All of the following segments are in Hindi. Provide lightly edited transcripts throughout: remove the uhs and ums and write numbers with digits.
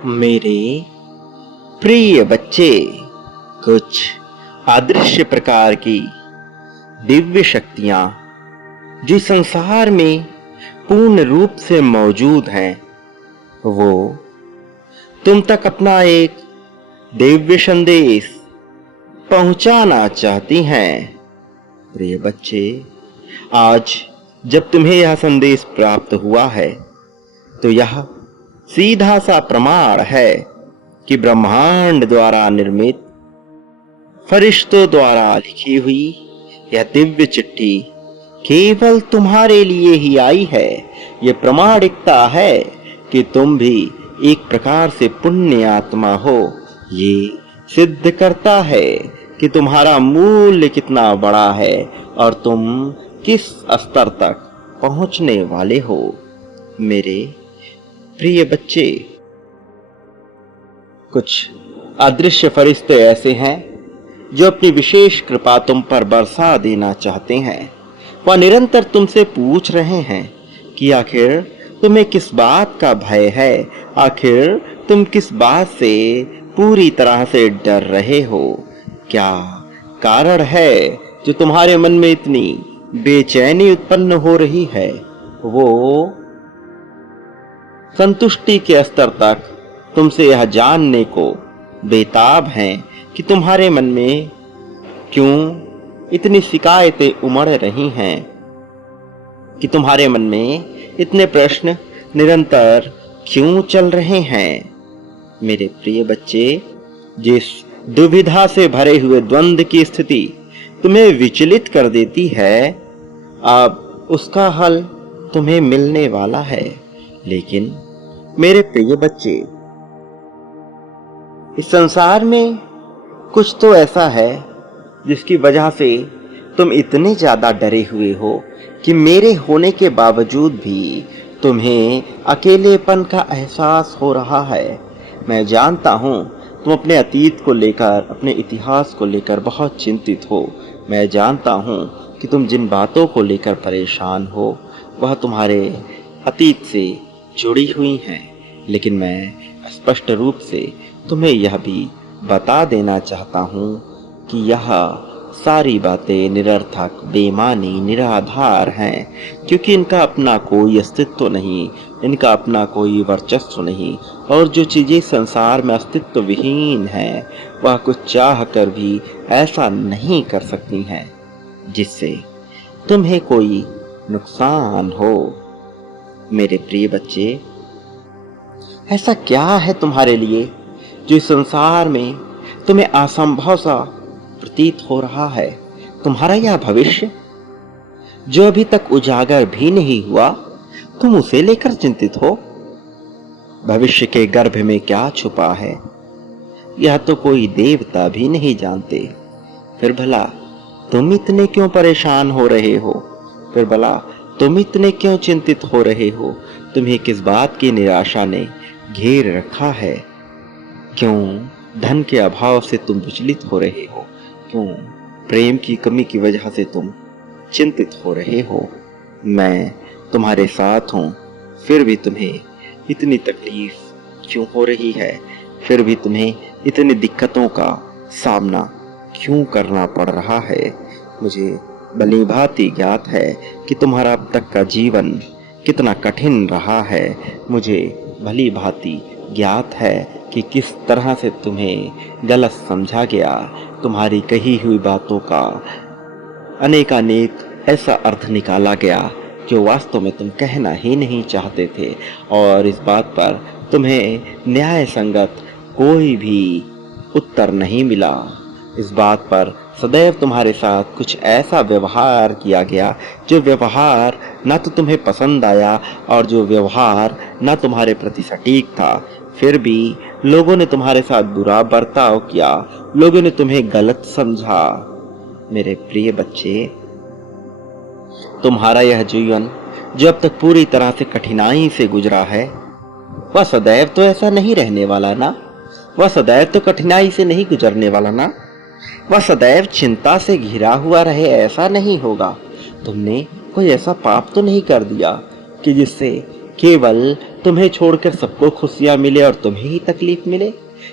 मेरे प्रिय बच्चे, कुछ अदृश्य प्रकार की दिव्य शक्तियां जो संसार में पूर्ण रूप से मौजूद हैं, वो तुम तक अपना एक दिव्य संदेश पहुंचाना चाहती हैं। प्रिय बच्चे, आज जब तुम्हें यह संदेश प्राप्त हुआ है तो यह सीधा सा प्रमाण है कि ब्रह्मांड द्वारा निर्मित, फरिश्तों द्वारा लिखी हुई यह दिव्य चिट्ठी केवल तुम्हारे लिए ही आई है। यह प्रमाणिकता है कि तुम भी एक प्रकार से पुण्य आत्मा हो। ये सिद्ध करता है कि तुम्हारा मूल्य कितना बड़ा है और तुम किस स्तर तक पहुंचने वाले हो। मेरे प्रिय बच्चे, कुछ अदृश्य फरिश्ते ऐसे हैं जो अपनी विशेष कृपा तुम पर बरसा देना चाहते हैं। वह निरंतर तुमसे पूछ रहे हैं कि आखिर तुम्हें किस बात का भय है, आखिर तुम किस बात से पूरी तरह से डर रहे हो। क्या कारण है जो तुम्हारे मन में इतनी बेचैनी उत्पन्न हो रही है। वो संतुष्टि के स्तर तक तुमसे यह जानने को बेताब हैं कि तुम्हारे मन में क्यों इतनी शिकायतें उमड़ रही हैं, कि तुम्हारे मन में इतने प्रश्न निरंतर क्यों चल रहे हैं। मेरे प्रिय बच्चे, जिस दुविधा से भरे हुए द्वंद्व की स्थिति तुम्हें विचलित कर देती है, अब उसका हल तुम्हें मिलने वाला है। लेकिन मेरे प्रिय बच्चे, इस संसार में कुछ तो ऐसा है जिसकी वजह से तुम इतने ज्यादा डरे हुए हो कि मेरे होने के बावजूद भी तुम्हें अकेलेपन का एहसास हो रहा है। मैं जानता हूं तुम अपने अतीत को लेकर, अपने इतिहास को लेकर बहुत चिंतित हो। मैं जानता हूं कि तुम जिन बातों को लेकर परेशान हो वह तुम्हारे अतीत से जुड़ी हुई हैं। लेकिन मैं स्पष्ट रूप से तुम्हें यह भी बता देना चाहता हूं कि यह सारी बातें निरर्थक, बेमानी, निराधार हैं, क्योंकि इनका अपना कोई अस्तित्व नहीं, इनका अपना कोई वर्चस्व नहीं। और जो चीजें संसार में अस्तित्व विहीन हैं, वह कुछ चाह कर भी ऐसा नहीं कर सकती हैं जिससे तुम्हें कोई नुकसान हो। मेरे प्रिय बच्चे, ऐसा क्या है तुम्हारे लिए जो इस संसार में तुम्हें असंभव सा प्रतीत हो रहा है। तुम्हारा यह भविष्य जो अभी तक उजागर भी नहीं हुआ, तुम उसे लेकर चिंतित हो। भविष्य के गर्भ में क्या छुपा है, यह तो कोई देवता भी नहीं जानते। फिर भला तुम इतने क्यों परेशान हो रहे हो, फिर भला तुम इतने क्यों चिंतित हो रहे हो। तुम्हें किस बात की निराशा ने घेर रखा है। क्यों धन के अभाव से तुम विचलित हो रहे हो, क्यों प्रेम की कमी की वजह से तुम चिंतित हो रहे हो। मैं तुम्हारे साथ हूं, फिर भी तुम्हें इतनी तकलीफ क्यों हो रही है, फिर भी तुम्हें इतनी दिक्कतों का सामना क्यों करना पड़ रहा है। मुझे भली भांति ज्ञात है कि तुम्हारा अब तक का जीवन कितना कठिन रहा है। मुझे भली भांति ज्ञात है कि किस तरह से तुम्हें गलत समझा गया। तुम्हारी कही हुई बातों का अनेकानेक ऐसा अर्थ निकाला गया जो वास्तव में तुम कहना ही नहीं चाहते थे, और इस बात पर तुम्हें न्याय संगत कोई भी उत्तर नहीं मिला। इस बात पर सदैव तुम्हारे साथ कुछ ऐसा व्यवहार किया गया जो व्यवहार न तो तुम्हें पसंद आया और जो व्यवहार न तुम्हारे प्रति सटीक था। फिर भी लोगों ने तुम्हारे साथ बुरा बर्ताव किया, लोगों ने तुम्हें गलत समझा। मेरे प्रिय बच्चे, तुम्हारा यह जीवन जो अब तक पूरी तरह से कठिनाई से गुजरा है, वह सदैव तो ऐसा नहीं रहने वाला ना। वह सदैव तो कठिनाई से नहीं गुजरने वाला ना। वह सदैव चिंता से घिरा हुआ रहे, ऐसा नहीं होगा। तुमने कोई ऐसा पाप तो नहीं कर दिया कि जिससे केवल तुम्हें छोड़कर सबको खुशियां मिले और तुम्हें ही तकलीफ मिले?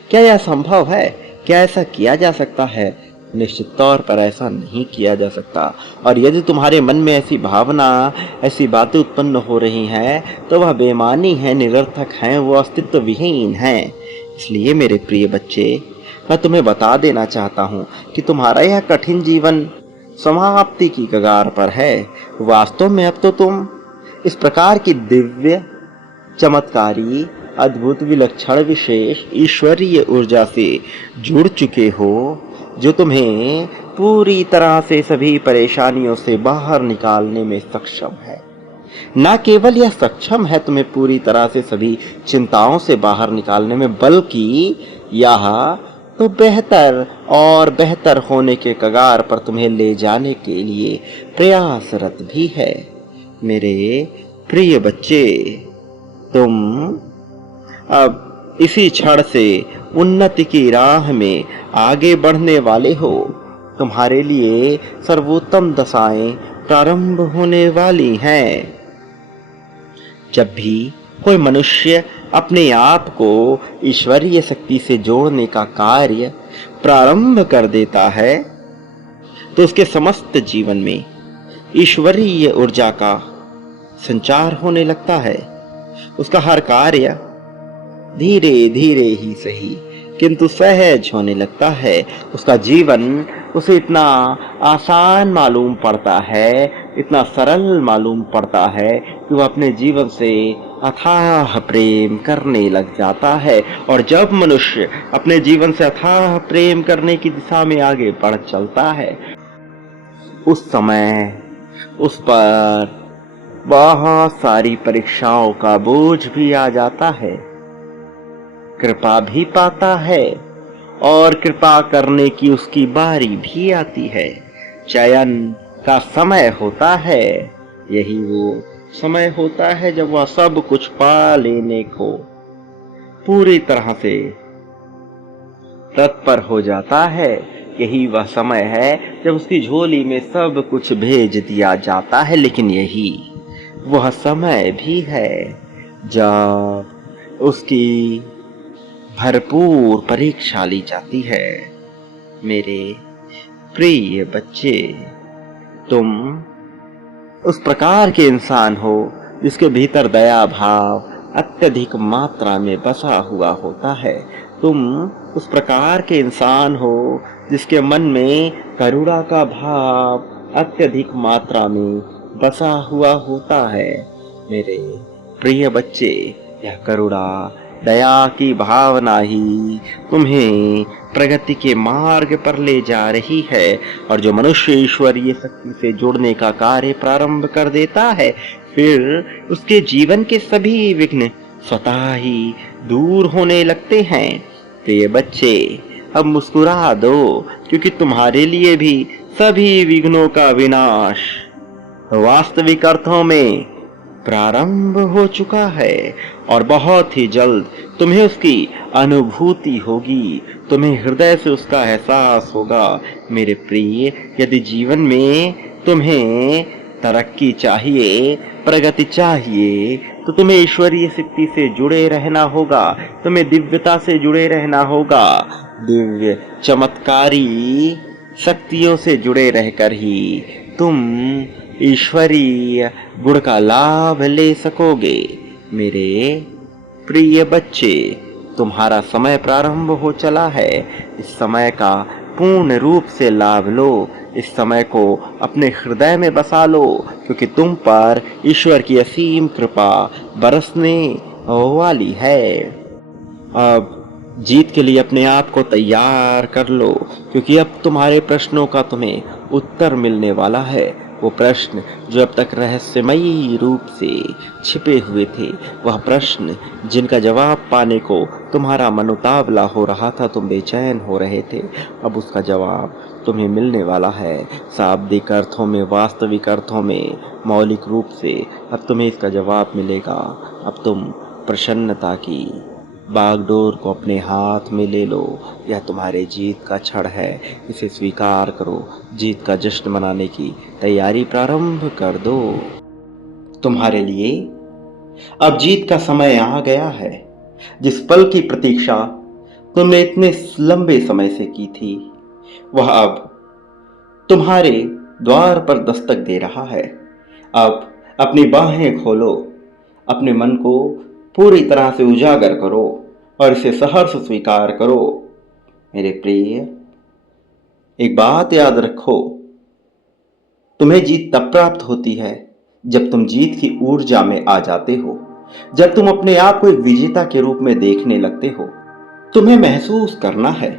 क्या यह संभव है? क्या ऐसा किया जा सकता है? निश्चित तौर पर ऐसा नहीं किया जा सकता। और यदि तुम्हारे मन में ऐसी भावना, ऐसी बातें उत्पन्न हो रही हैं, तो वह बेमानी है, निरर्थक हैं, वो अस्तित्व विहीन हैं। इसलिए मेरे प्रिय बच्चे, मैं तुम्हें बता देना चाहता हूँ कि तुम्हारा यह कठिन जीवन समाप्ति की कगार पर है। वास्तव में अब तो तुम इस प्रकार की दिव्य, चमत्कारी, अद्भुत, विलक्षण, विशेष ईश्वरीय ऊर्जा से जुड़ चुके हो जो तुम्हें पूरी तरह से सभी परेशानियों से बाहर निकालने में सक्षम है। न केवल यह सक्षम है तुम्हें पूरी तरह से सभी चिंताओं से बाहर निकालने में, बल्कि यह तो बेहतर और बेहतर होने के कगार पर तुम्हें ले जाने के लिए प्रयासरत भी है। मेरे प्रिय बच्चे, तुम अब इसी क्षण से उन्नति की राह में आगे बढ़ने वाले हो। तुम्हारे लिए सर्वोत्तम दशाएं प्रारंभ होने वाली हैं। जब भी कोई मनुष्य अपने आप को ईश्वरीय शक्ति से जोड़ने का कार्य प्रारंभ कर देता है, तो उसके समस्त जीवन में ईश्वरीय ऊर्जा का संचार होने लगता है। उसका हर कार्य धीरे धीरे ही सही किंतु सहज होने लगता है। उसका जीवन उसे इतना आसान मालूम पड़ता है, इतना सरल मालूम पड़ता है कि वह अपने जीवन से अथाह प्रेम करने लग जाता है। और जब मनुष्य अपने जीवन से अथाह प्रेम करने की दिशा में आगे बढ़ चलता है, उस समय उस पर बहुत सारी परीक्षाओं का बोझ भी आ जाता है, कृपा भी पाता है और कृपा करने की उसकी बारी भी आती है। चयन का समय होता है। यही वो समय होता है जब वह सब कुछ पा लेने को पूरी तरह से तत्पर हो जाता है। यही वह समय है जब उसकी झोली में सब कुछ भेज दिया जाता है। लेकिन यही वह समय भी है जब उसकी भरपूर परीक्षा ली जाती है। मेरे प्रिय बच्चे, तुम उस प्रकार के इंसान हो जिसके भीतर दया भाव अत्यधिक मात्रा में बसा हुआ होता है। तुम उस प्रकार के इंसान हो जिसके मन में करुणा का भाव अत्यधिक मात्रा में बसा हुआ होता है। मेरे प्रिय बच्चे, यह करुणा दया की भावना ही तुम्हें प्रगति के मार्ग पर ले जा रही है। और जो मनुष्य ईश्वरीय शक्ति से जुड़ने का कार्य प्रारंभ कर देता है, फिर उसके जीवन के सभी विघ्न स्वतः ही दूर होने लगते हैं। प्रिय बच्चे, अब मुस्कुरा दो, क्योंकि तुम्हारे लिए भी सभी विघ्नों का विनाश वास्तविक अर्थों में प्रारंभ हो चुका है और बहुत ही जल्द तुम्हें उसकी अनुभूति होगी, तुम्हें हृदय से उसका एहसास होगा। मेरे प्रिय, यदि जीवन में तुम्हें तरक्की चाहिए, प्रगति चाहिए, तो तुम्हें ईश्वरीय शक्ति से जुड़े रहना होगा, तुम्हें दिव्यता से जुड़े रहना होगा। दिव्य चमत्कारी शक्तियों से जुड़े रहकर ही तुम ईश्वरीय गुण का लाभ ले सकोगे। मेरे प्रिय बच्चे, तुम्हारा समय प्रारंभ हो चला है। इस समय का पूर्ण रूप से लाभ लो। इस समय को अपने हृदय में बसा लो, क्योंकि तुम पर ईश्वर की असीम कृपा बरसने वाली है। अब जीत के लिए अपने आप को तैयार कर लो, क्योंकि अब तुम्हारे प्रश्नों का तुम्हें उत्तर मिलने वाला है। वो प्रश्न जो अब तक रहस्यमयी रूप से छिपे हुए थे, वह प्रश्न जिनका जवाब पाने को तुम्हारा मन उतावला हो रहा था, तुम बेचैन हो रहे थे, अब उसका जवाब तुम्हें मिलने वाला है। शाब्दिक अर्थों में, वास्तविक अर्थों में, मौलिक रूप से अब तुम्हें इसका जवाब मिलेगा। अब तुम प्रसन्नता की बागडोर को अपने हाथ में ले लो। यह तुम्हारे जीत का क्षण है, इसे स्वीकार करो। जीत का जश्न मनाने की तैयारी प्रारंभ कर दो। तुम्हारे लिए अब जीत का समय आ गया है। जिस पल की प्रतीक्षा तुमने इतने लंबे समय से की थी, वह अब तुम्हारे द्वार पर दस्तक दे रहा है। अब अपनी बाहें खोलो, अपने मन को पूरी तरह से उजागर करो और इसे सहर्ष स्वीकार करो। मेरे प्रिय, एक बात याद रखो, तुम्हें जीत तब प्राप्त होती है जब तुम जीत की ऊर्जा में आ जाते हो, जब तुम अपने आप को एक विजेता के रूप में देखने लगते हो। तुम्हें महसूस करना है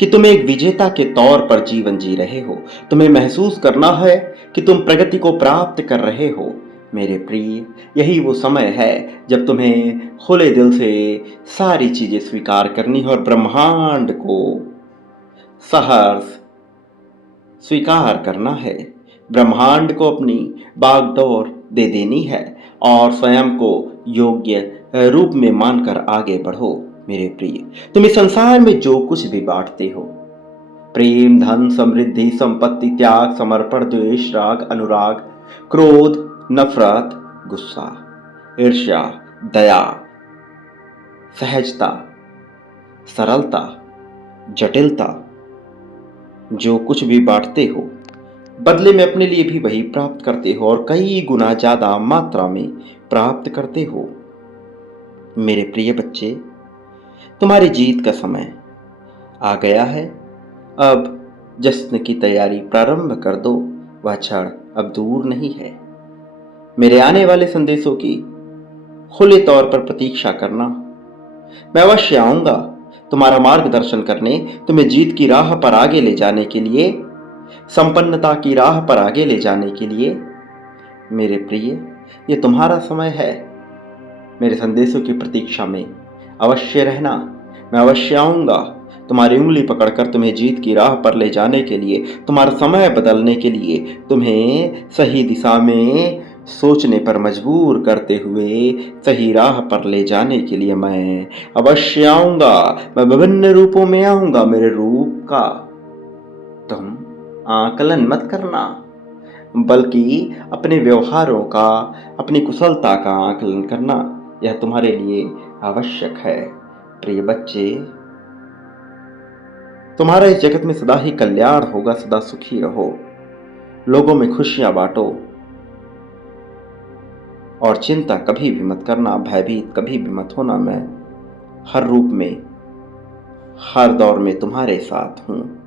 कि तुम एक विजेता के तौर पर जीवन जी रहे हो। तुम्हें महसूस करना है कि तुम प्रगति को प्राप्त कर रहे हो। मेरे प्रिय, यही वो समय है जब तुम्हें खुले दिल से सारी चीजें स्वीकार करनी है और ब्रह्मांड को सहर्ष स्वीकार करना है। ब्रह्मांड को अपनी बागडोर दे देनी है और स्वयं को योग्य रूप में मानकर आगे बढ़ो। मेरे प्रिय, तुम इस संसार में जो कुछ भी बांटते हो, प्रेम, धन, समृद्धि, संपत्ति, त्याग, समर्पण, द्वेष, राग, अनुराग, क्रोध, नफरत, गुस्सा, ईर्ष्या, दया, सहजता, सरलता, जटिलता, जो कुछ भी बांटते हो, बदले में अपने लिए भी वही प्राप्त करते हो और कई गुना ज्यादा मात्रा में प्राप्त करते हो। मेरे प्रिय बच्चे, तुम्हारी जीत का समय आ गया है। अब जश्न की तैयारी प्रारंभ कर दो। वह क्षण अब दूर नहीं है। मेरे आने वाले संदेशों की खुले तौर पर प्रतीक्षा करना। मैं अवश्य आऊंगा तुम्हारा मार्गदर्शन करने, तुम्हें जीत की राह पर आगे ले जाने के लिए, संपन्नता की राह पर आगे ले जाने के लिए। मेरे प्रिय, ये तुम्हारा समय है। मेरे संदेशों की प्रतीक्षा में अवश्य रहना। मैं अवश्य आऊंगा तुम्हारी उंगली पकड़कर तुम्हें जीत की राह पर ले जाने के लिए, तुम्हारा समय बदलने के लिए, तुम्हें सही दिशा में सोचने पर मजबूर करते हुए सही राह पर ले जाने के लिए मैं अवश्य आऊंगा। मैं विभिन्न रूपों में आऊंगा। मेरे रूप का तुम आकलन मत करना, बल्कि अपने व्यवहारों का, अपनी कुशलता का आकलन करना। यह तुम्हारे लिए आवश्यक है। प्रिय बच्चे, तुम्हारा इस जगत में सदा ही कल्याण होगा। सदा सुखी रहो, लोगों में खुशियां बांटो और चिंता कभी भी मत करना, भयभीत कभी भी मत होना। मैं हर रूप में, हर दौर में तुम्हारे साथ हूं।